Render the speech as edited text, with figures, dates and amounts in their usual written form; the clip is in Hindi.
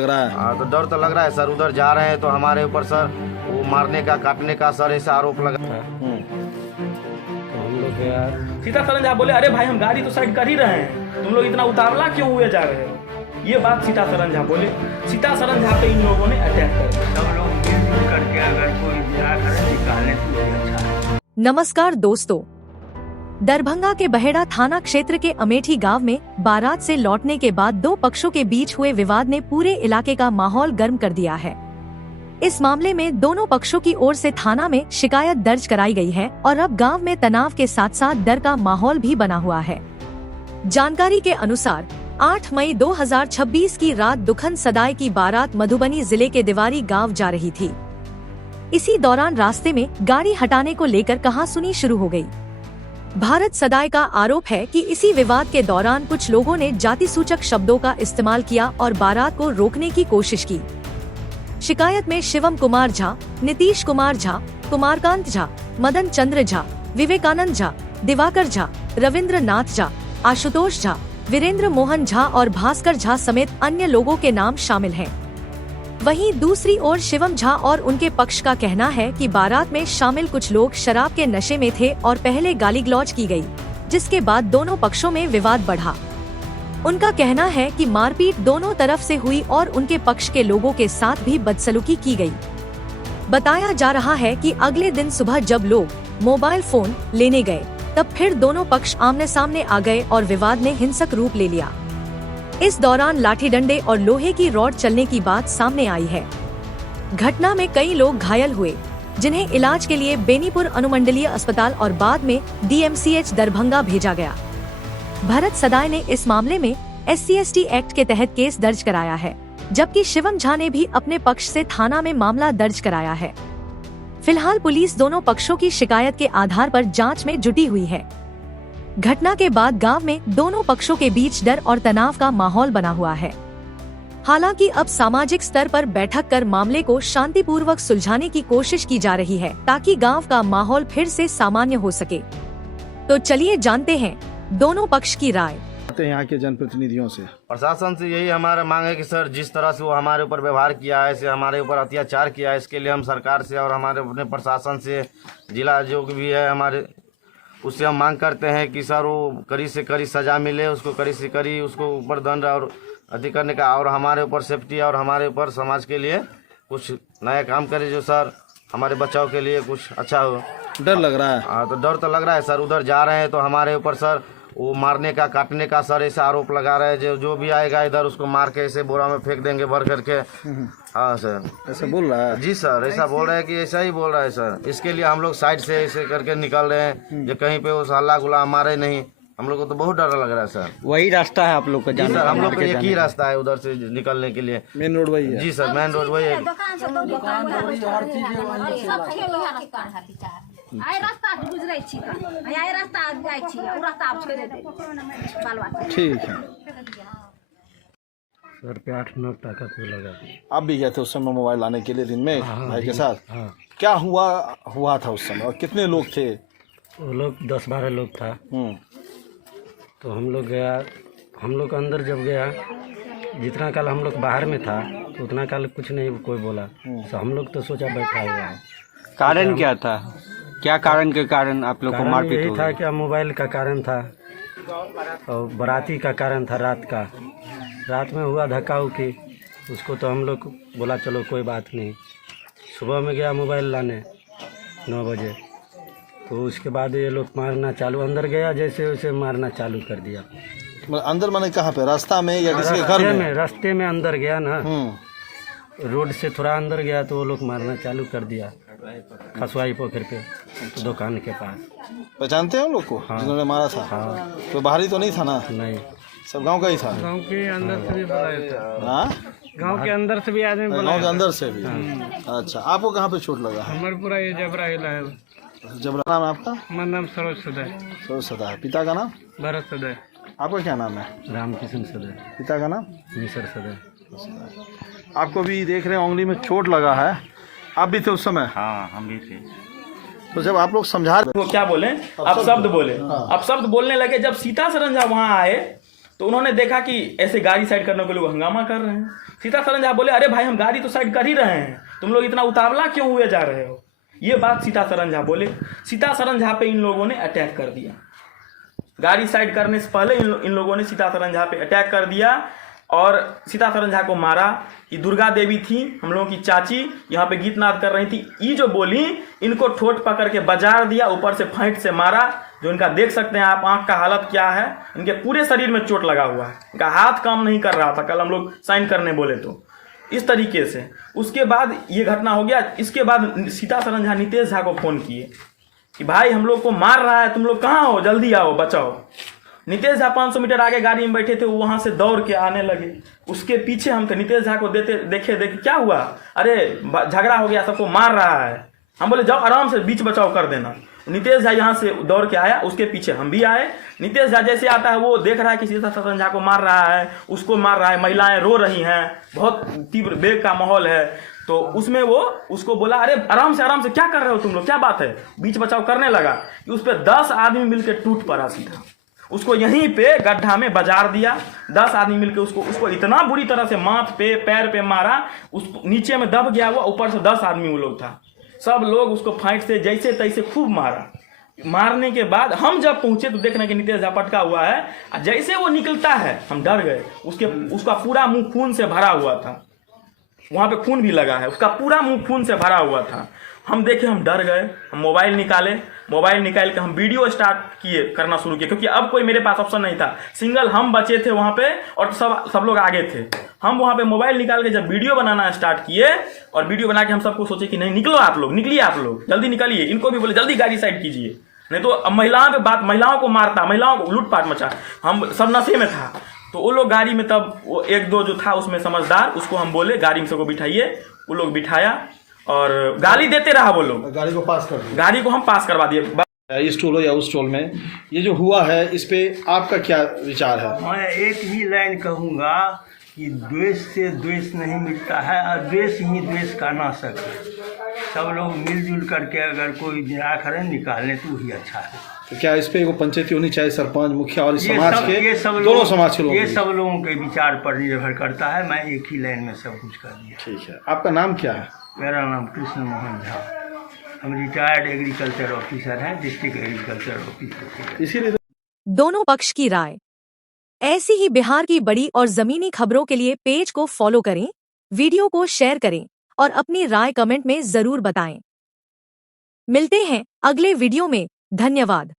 लग रहा है। हाँ, तो डर तो लग रहा है सर। उधर जा रहे हैं तो हमारे ऊपर सर वो मारने का काटने का सर ऐसा आरोप लगा। तो हम लोग यार सीता सरन झा बोले अरे भाई हम गाड़ी तो साइड कर ही रहे हैं, तुम लोग इतना उतावला क्यों हुए जा रहे हो। ये बात सीता सरन झा बोले। सीता सरन झा पे इन लोगों ने अटैक कर दिया। सब लोग मिलजुल करके अगर कोई ब्याह करे निकाले तो ये अच्छा है। नमस्कार दोस्तों, दरभंगा के बहेड़ा थाना क्षेत्र के अमेठी गांव में बारात से लौटने के बाद दो पक्षों के बीच हुए विवाद ने पूरे इलाके का माहौल गर्म कर दिया है। इस मामले में दोनों पक्षों की ओर से थाना में शिकायत दर्ज कराई गई है और अब गांव में तनाव के साथ साथ डर का माहौल भी बना हुआ है। जानकारी के अनुसार 8 मई 2026 की रात दुखन सदाई की बारात मधुबनी जिले के दिवारी गाँव जा रही थी। इसी दौरान रास्ते में गाड़ी हटाने को लेकर कहासुनी शुरू हो गई। भारत सदाई का आरोप है कि इसी विवाद के दौरान कुछ लोगों ने जाति सूचक शब्दों का इस्तेमाल किया और बारात को रोकने की कोशिश की। शिकायत में शिवम कुमार झा, नीतीश कुमार झा, कुमारकांत झा, मदन चंद्र झा, विवेकानंद झा, दिवाकर झा, रविंद्र नाथ झा, आशुतोष झा, वीरेंद्र मोहन झा और भास्कर झा समेत अन्य लोगों के नाम शामिल हैं। वहीं दूसरी ओर शिवम झा और उनके पक्ष का कहना है कि बारात में शामिल कुछ लोग शराब के नशे में थे और पहले गाली गलौज की गई, जिसके बाद दोनों पक्षों में विवाद बढ़ा। उनका कहना है कि मारपीट दोनों तरफ से हुई और उनके पक्ष के लोगों के साथ भी बदसलूकी की गई। बताया जा रहा है कि अगले दिन सुबह जब लोग मोबाइल फोन लेने गए तब फिर दोनों पक्ष आमने सामने आ गए और विवाद ने हिंसक रूप ले लिया। इस दौरान लाठी डंडे और लोहे की रॉड चलने की बात सामने आई है। घटना में कई लोग घायल हुए, जिन्हें इलाज के लिए बेनीपुर अनुमंडलीय अस्पताल और बाद में DMCH दरभंगा भेजा गया। भरत सदाई ने इस मामले में SC/ST एक्ट के तहत केस दर्ज कराया है, जबकि शिवम झा ने भी अपने पक्ष से थाना में मामला दर्ज कराया है। फिलहाल पुलिस दोनों पक्षों की शिकायत के आधार पर जांच में जुटी हुई है। घटना के बाद गांव में दोनों पक्षों के बीच डर और तनाव का माहौल बना हुआ है। हालांकि अब सामाजिक स्तर पर बैठक कर मामले को शांतिपूर्वक सुलझाने की कोशिश की जा रही है, ताकि गांव का माहौल फिर से सामान्य हो सके। तो चलिए जानते हैं दोनों पक्ष की राय। यहाँ के जनप्रतिनिधियों से, प्रशासन से यही हमारा मांग है कि सर जिस तरह से वो हमारे ऊपर व्यवहार किया है, ऐसे हमारे ऊपर अत्याचार किया है, इसके लिए हम सरकार से और हमारे अपने प्रशासन से, जिला जो भी है हमारे, उससे हम मांग करते हैं कि सर वो कड़ी से कड़ी सजा मिले, उसको कड़ी से कड़ी उसको ऊपर दंड और अधिक करने का, और हमारे ऊपर सेफ्टी और हमारे ऊपर समाज के लिए कुछ नया काम करे जो सर हमारे बचाव के लिए कुछ अच्छा हो। डर लग रहा है। हाँ, तो डर तो लग रहा है सर। उधर जा रहे हैं तो हमारे ऊपर सर वो मारने का काटने का सर ऐसा आरोप लगा रहे हैं, जो भी आएगा इधर उसको मार के ऐसे बोरा में फेंक देंगे भर करके। हाँ सर, ऐसा बोल रहा है। जी सर, ऐसा बोल रहे हैं कि ऐसा ही बोल रहा है सर। इसके लिए हम लोग साइड से ऐसे करके निकल रहे हैं जो कहीं पे उस हल्ला गुला मारे नहीं। हम लोग को तो बहुत डर लग रहा है सर। वही रास्ता है आप लोग का जाने सर, का? हम लोग का एक ही रास्ता है उधर से निकलने के लिए। मेन रोड वही है। जी सर, मेन रोड वही है। ठीक है। सर पे 8-9 टाका तो लगा। आप भी गए थे उस समय मोबाइल लाने के लिए दिन में भाई के साथ? हाँ, क्या हुआ था उस समय और कितने लोग थे? वो लोग 10-12 लोग था। तो हम लोग गया, हम लोग अंदर जब गया, जितना काल हम लोग बाहर में था तो उतना काल कुछ नहीं कोई बोला। तो हम लोग तो सोचा बैठा हुआ है। कारण क्या था? क्या कारण के कारण आप लोग को कारण मारपीट यही हो था गई? कि मोबाइल का कारण था और बाराती का कारण था। रात में हुआ धक्का उक्की, उसको तो हम लोग बोला चलो कोई बात नहीं। सुबह में गया मोबाइल लाने 9 बजे, तो उसके बाद ये लोग मारना चालू, अंदर गया जैसे वैसे मारना चालू कर दिया। मतलब अंदर माने कहाँ पे, रास्ता में या किसी के घर में? रास्ते में अंदर गया ना, रोड से थोड़ा अंदर गया तो वो लोग मारना चालू कर दिया। खसवाई पोखर पे दुकान के पास। पहचानते हैं उन लोग को? हाँ। जिन्होंने मारा था? हाँ। तो बाहरी तो नहीं था ना? नहीं, सब गांव का ही था? गांव के अंदर से भी बुलाया था। हाँ, गांव के अंदर से भी आदमी गांव के अंदर से भी। अच्छा, आपको कहाँ पे चोट लगा है? हमारे पूरा ये जबरा हिला है। जबरा। नाम है आपका? मेरा नाम सरोज सदय। सरोज सदा है। पिता का नाम? भरत सदय। आपका क्या नाम है? रामकिशन सदय। पिता का नाम? मिसर सदय। आपको भी देख रहे हैं उंगली में चोट लगा है, आप भी थे उस समय? हाँ, हम भी थे। तो जब आप लोग समझा वो क्या बोले, अब शब्द बोले, अब शब्द बोलने लगे। जब सीता सरन झा वहाँ आए तो उन्होंने देखा कि ऐसे गाड़ी साइड करने के लोग हंगामा कर रहे हैं। सीतासरन झा बोले, अरे भाई हम गाड़ी तो साइड कर ही रहे हैं, तुम लोग इतना उतावला क्यों हुए जा रहे हो। ये बात सीतासरन झा बोले। सीतासरन झा पे इन लोगों ने अटैक कर दिया। गाड़ी साइड करने से पहले इन लोगों ने सीतासरन झा पे अटैक कर दिया और सीतासरन झा को मारा। ये दुर्गा देवी थी, हम लोगों की चाची, यहाँ पे गीत नाद कर रही थी। ये जो बोली, इनको ठोट पकड़ के बाजार दिया, ऊपर से फाइट से मारा। जो इनका देख सकते हैं आप आंख का हालत क्या है, इनके पूरे शरीर में चोट लगा हुआ है, इनका हाथ काम नहीं कर रहा था। कल हम लोग साइन करने बोले तो इस तरीके से। उसके बाद ये घटना हो गया। इसके बाद सीतासरन झा नितेश झा को फोन किए कि भाई हम लोग को मार रहा है, तुम लोग कहाँ हो, जल्दी आओ बचाओ। नितेश झा 500 मीटर आगे गाड़ी में बैठे थे, वो वहां से दौड़ के आने लगे। उसके पीछे हम थे। नितेश झा को देखे क्या हुआ, अरे झगड़ा हो गया, सबको मार रहा है। हम बोले जाओ आराम से बीच बचाव कर देना। नितेश झा यहाँ से दौड़ के आया, उसके पीछे हम भी आए। नितेश झा जैसे आता है वो देख रहा है कि सीतासरन झा को मार रहा है, उसको मार रहा है, महिलाएं रो रही हैं, बहुत तीव्र वेग का माहौल है। तो उसमें वो उसको बोला, अरे आराम से क्या कर रहे हो तुम लोग, क्या बात है। बीच बचाव करने लगा कि उस पर 10 आदमी मिलकर टूट पड़ा सीधा। उसको यहीं पे गड्ढा में बाजार दिया। 10 आदमी मिलकर उसको इतना बुरी तरह से माथ पे पैर पे मारा, उस नीचे में दब गया वो। ऊपर से 10 आदमी वो लोग था। सब लोग उसको फाइट से जैसे तैसे खूब मारा। मारने के बाद हम जब पहुंचे तो देखने के नितेश झा पटका हुआ है। जैसे वो निकलता है हम डर गए। उसका पूरा मुंह खून से भरा हुआ था, वहां पे खून भी लगा है, उसका पूरा मुंह खून से भरा हुआ था। हम देखे, हम डर गए। हम मोबाइल निकाल के हम वीडियो स्टार्ट किए करना शुरू किए, क्योंकि अब कोई मेरे पास ऑप्शन नहीं था। सिंगल हम बचे थे वहां पे और सब लोग आगे थे। हम वहां पे मोबाइल निकाल के जब वीडियो बनाना स्टार्ट किए, और वीडियो बना के हम सबको सोचे कि नहीं निकलो आप लोग, निकलिए आप लोग, जल्दी निकलिए। इनको भी बोले जल्दी गाड़ी साइड कीजिए, नहीं तो अब महिलाओं को मारता, महिलाओं को लूटपाट मचा। हम सब नशे में था। तो वो लोग गाड़ी में, तब वो 1-2 जो था उसमें समझदार, उसको हम बोले गाड़ी में सबको बिठाइए। वो लोग बिठाया और गाली देते रहा। वो लोग गाड़ी को पास कर दिया, गाड़ी को हम पास करवा दिए। इस टोल हो या उस टोल में ये जो हुआ है, इस पे आपका क्या विचार है। मैं एक ही लाइन कहूँगा कि द्वेष से द्वेष नहीं मिलता है, और द्वेष ही द्वेष का नाशक है। सब लोग मिलजुल करके अगर कोई निराकरण निकालें तो ही अच्छा है। तो क्या इस पे वो पंचायती होनी चाहिए, सरपंच, मुखिया और ये समाज सब के दोनों समाज के लोग, ये सब लोगों के विचार पर निर्भर करता है। मैं एक ही लाइन में सब कुछ कर दिया। ठीक है। आपका नाम क्या है। मेरा नाम कृष्ण मोहन झा, हम रिटायर्ड एग्रीकल्चर ऑफिसर हैं, डिस्ट्रिक्ट एग्रीकल्चर ऑफिसर। इसीलिए दोनों पक्ष की राय। ऐसी ही बिहार की बड़ी और जमीनी खबरों के लिए पेज को फॉलो करें, वीडियो को शेयर करें और अपनी राय कमेंट में जरूर बताएं। मिलते हैं अगले वीडियो में। धन्यवाद।